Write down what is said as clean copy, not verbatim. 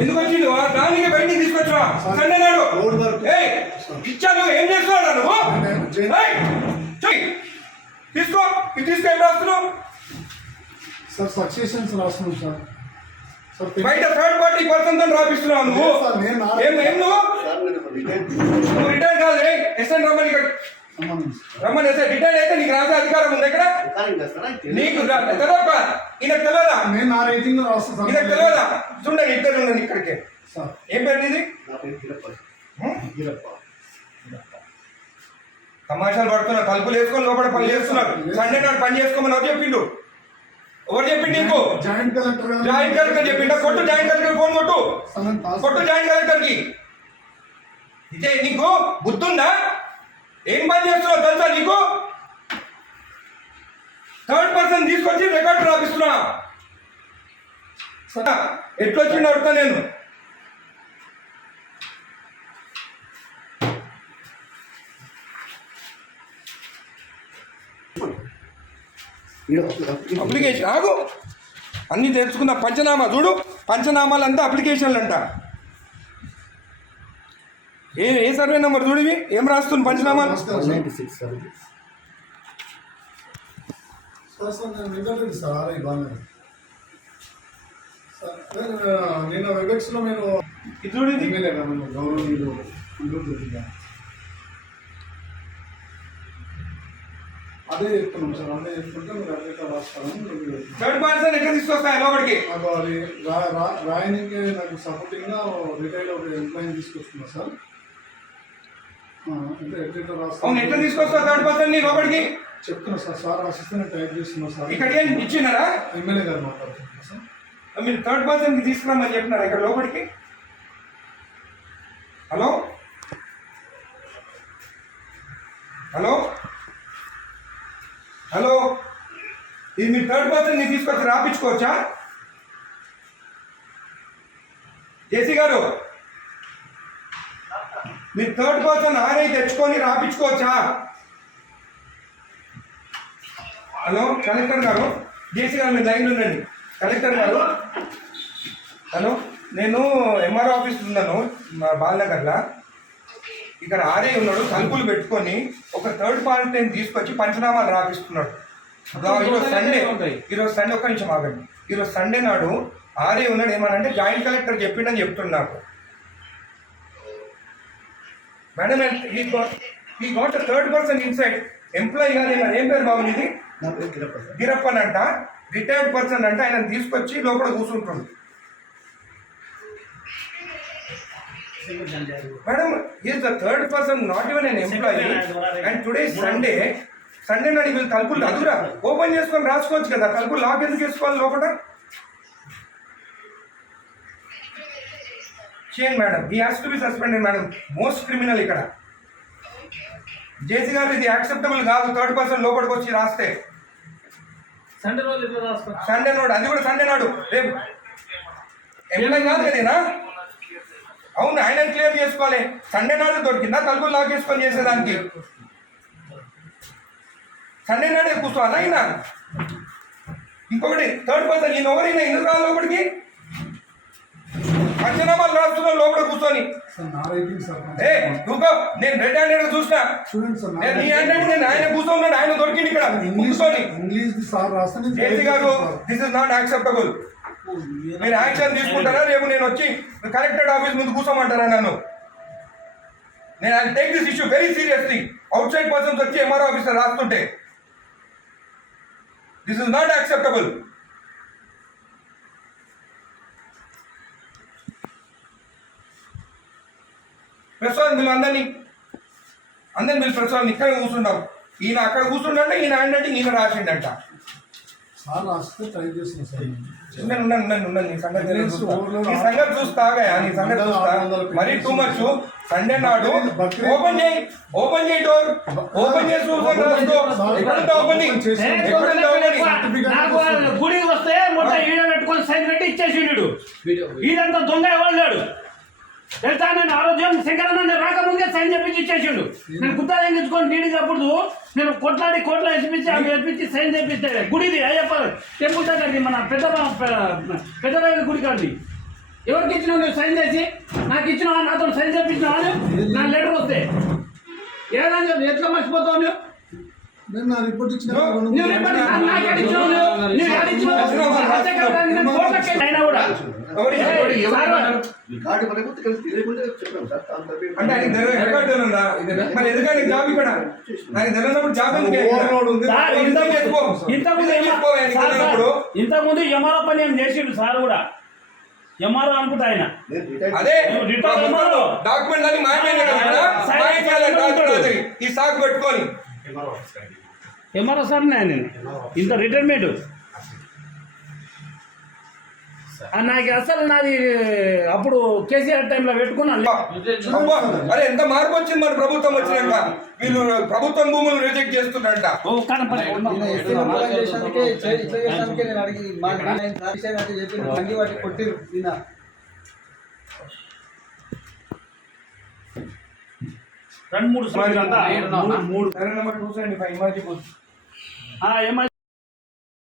ఎందుకు వచ్చిండు దానికి బయటికి తీసుకొచ్చా సండే నాడు ఇచ్చాను. ఏం చేస్తున్నాడు నువ్వు? తీసుకో ఇది తీసుకో. ఏం రాస్తున్నావు సార్? సక్సెషన్స్ రాస్తున్నాం సార్. బయట థర్డ్ పార్టీ పర్సన్ తో రాపిస్తున్నావు నువ్వు. నువ్వు రిటైర్ కాదు. ఎస్ఎన్ రమ్మని రమ్మని ఎస్ఐ రిటైర్ అయితే నీకు రాసే అధికారం ఉంది ఇక్కడ. నీకు తెలియదా? ఈయనకు తెలియదా? ఈయనకు తెలియదా? చూడండి ఇద్దరు ఉండండి ఇక్కడికి. ఏం పేరు నీది? తమాషాలు పడుతున్నా. తలుపులు వేసుకొని లోపల పని చేస్తున్నారు. సండే నాడు పని చేసుకోమని ఎవరు చెప్పిండు? ఎవరు చెప్పిండు నీకు? జాయింట్ కలెక్టర్ చెప్పిండా? కొట్టు జాయింట్ కలెక్టర్ ఫోన్ కొట్టు జాయింట్ కలెక్టర్ కి. ఇదే నీకు బుద్ధుందా? ఏం పని చేస్తున్నావు తెలుసా నీకు? థర్డ్ పర్సన్ తీసుకొచ్చి రికార్డు రాపిస్తున్నా. ఎట్లొచ్చిండు అడుగుతా నేను. అప్లికేషన్ ఆగు అన్నీ తెలుసుకున్న. పంచనామా చూడు. పంచనామాలంతా అప్లికేషన్లు అంట. ఏ సర్వే నెంబర్ చూడివి? ఏం రాస్తుంది పంచనామాలు? నేను వెబెక్స్లో నేను గౌరవనీయులు అదే చెప్తున్నాం సార్. అదే చెప్తుంటే మీరు అట్లా రాస్తాను. థర్డ్ పర్సన్ ఎక్కడ తీసుకొస్తాయి లోపలికి? రాయనికి నాకు సపోర్టింగ్గా రిటైర్డ్ ఒక ఎంప్లాయీని తీసుకొస్తున్నా సార్. ఎట్లా తీసుకొస్తా థర్డ్ పర్సన్ ని లోపలికి? చెప్తున్నా సార్. సార్ రాసిస్తే నేను టైప్ చేస్తున్నా సార్. ఇక్కడ ఏం ఇచ్చినారా? ఎమ్మెల్యే గారు మాట్లాడుతున్నా సార్. మీరు థర్డ్ పర్సన్ కి తీసుకురామని చెప్పినారా ఇక్కడ లోపలికి? హలో హలో హలో ఇది మీరు థర్డ్ పర్సన్ ని తీసుకొచ్చి రాపించుకోవచ్చా? జేసీ గారు మీరు థర్డ్ పర్సన్ ఆర్ఐ తెచ్చుకొని రాపించుకోవచ్చా? హలో కలెక్టర్ గారు, జేసీ గారు మీరు లైన్లో ఉండండి. కలెక్టర్ గారు హలో, నేను ఎంఆర్ఓ ఆఫీస్ ఉన్నాను మా బాలనగర్లో. ఇక్కడ ఆర్ఐ ఉన్నాడు. తలుపులు పెట్టుకొని ఒక థర్డ్ పార్టీని తీసుకొచ్చి పంచనామాలు రాపిస్తున్నాడు. ఈరోజు సండే ఒక్క నిమిషం ఆగండి. ఈరోజు సండే నాడు ఆర్ఐ ఉన్నాడు. ఏమనంటే జాయింట్ కలెక్టర్ చెప్పిండని చెప్తున్నాడు. మేడం ఈ got third person inside employee కాదు. ఏం పేరు బాబు ఇది? గిరప్పన్ అంట. రిటైర్డ్ పర్సన్ అంట. ఆయన తీసుకొచ్చి లోపల కూర్చుంటుంది. Madam is the third person, not even n employee. And today Sunday నాడు వీళ్ళు తలుపులు అదురా ఓపెన్ చేసుకొని రాసుకోవచ్చు కదా. తలుపులు లాక్ ఎందుకు వేసుకోవాలి లోపల? చేయండి madam. He has to be suspended madam. Most criminal ఇక్కడ. జేసీ గారు ఇది యాక్సెప్టబుల్ కాదు. థర్డ్ పర్సన్ లోపలికి వచ్చి రాస్తే సండే నాడు, అది కూడా సండే నాడు. రేపు ఎంప్లాయ్ కాదు కదేనా? అవును, ఆయన క్లియర్ చేసుకోవాలి. సండే నాడు దొరికిందా తలుపులు లాక్ చేసుకొని చేసేదానికి? సండే నాడే కూర్చోవాలా అయినా? ఇంకొకటి థర్డ్ పర్సన్ ఈయన ఎవరైనా ఎందుకు రాలి లోపలికి? పంచనామాలు రాస్తున్నా లోపల కూర్చొని. నువ్వు నేను రెడ్ హ్యాండెడ్ చూసినా. నీ హ్యాండెడ్ నేను ఆయన కూర్చోన్నాడు. ఆయన దొరికింది ఇక్కడ కూర్చొని. జేసీ గారు దిస్ ఇస్ నాట్ యాక్సెప్టబుల్. మీరు యాక్షన్ తీసుకుంటారా? రేపు నేను వచ్చి కలెక్టరేట్ ఆఫీస్ ముందు కూర్చోమంటారా నన్ను? నేను I take this issue very seriously. Outside persons వచ్చి ఎంఆర్ఓ ఆఫీసర్ రాస్తుంటే this is not acceptable. Prasad వీళ్ళు అందరినీ వీళ్ళు ప్రసాద్ ఇక్కడ కూర్చుంటాం. ఈయన అక్కడ కూర్చుంటే ఈయన హ్యాండ్ ఈయన రాసిండంట. ఉండండి నీ సంగతి చూస్తాగా. నీ సంగతి చూస్తా. మరీ టూ మచ్. సండే నాడు ఓపెన్ చేయి డోర్. ఓపెన్ చేసి గుడికి వస్తే మొత్తం ఈడ పెట్టుకొని సైన్ పెట్టి ఇచ్చేసి ఇదంతా దొంగ ఎవరు తెలుసా నేను ఆరోగ్యం శంకరన్న రాకముందే సైన్ చేపించి ఇచ్చేసిండు. నేను గుత్తా తెంగించుకొని నీడికి అప్పుడు నేను కోట్ల వేసిపించి అవి వేపించి సైన్ చేపిస్తే గుడిది అయ్యప్ప టెంపుల్ దగ్గరది మన పెద్ద గుడి కాదు. ఎవరికి ఇచ్చినావు నువ్వు సైన్ చేసి? నాకు ఇచ్చినావా? నాతో సైన్ చేపించినావా? నా లెటర్ వస్తే ఏదని చెప్పి ఎట్లా మర్చిపోతావు నువ్వు? నేను నా రిపోర్ట్ ఇచ్చిన నువ్వు రిపోర్ట్ నాకు ఇచ్చినావు. నువ్వు యాడ్ ఇచ్చినావు? అయినా కూడా అంటే ఆయన రికార్డు ఉందా? మరి ఎందుకంటే జాబ్ ఇక్కడ ఆయన తెలియనప్పుడు జాబ్ ఇంతకుముందు ఎంఆర్ఓ పని ఏం చేసిండు సార్ కూడా. ఎంఆర్ఓ అనుకుంటా ఆయన. అదే డాక్యుమెంట్ అని మాయమైంది ఈ సాగు పెట్టుకొని ఎంఆర్ఓ సార్ ఆయన ఇంత రిటైర్మెంట్ నాకు అసలు నాది అప్పుడు కేసీఆర్ టైంలో పెట్టుకున్నాను. అరే ఎంత మార్పు వచ్చింది మన ప్రభుత్వం వచ్చినాక. వీళ్ళు ప్రభుత్వం భూములు రిజెక్ట్ చేస్తున్నారంట. రెండు మూడు మూడు 275 ఎంఐ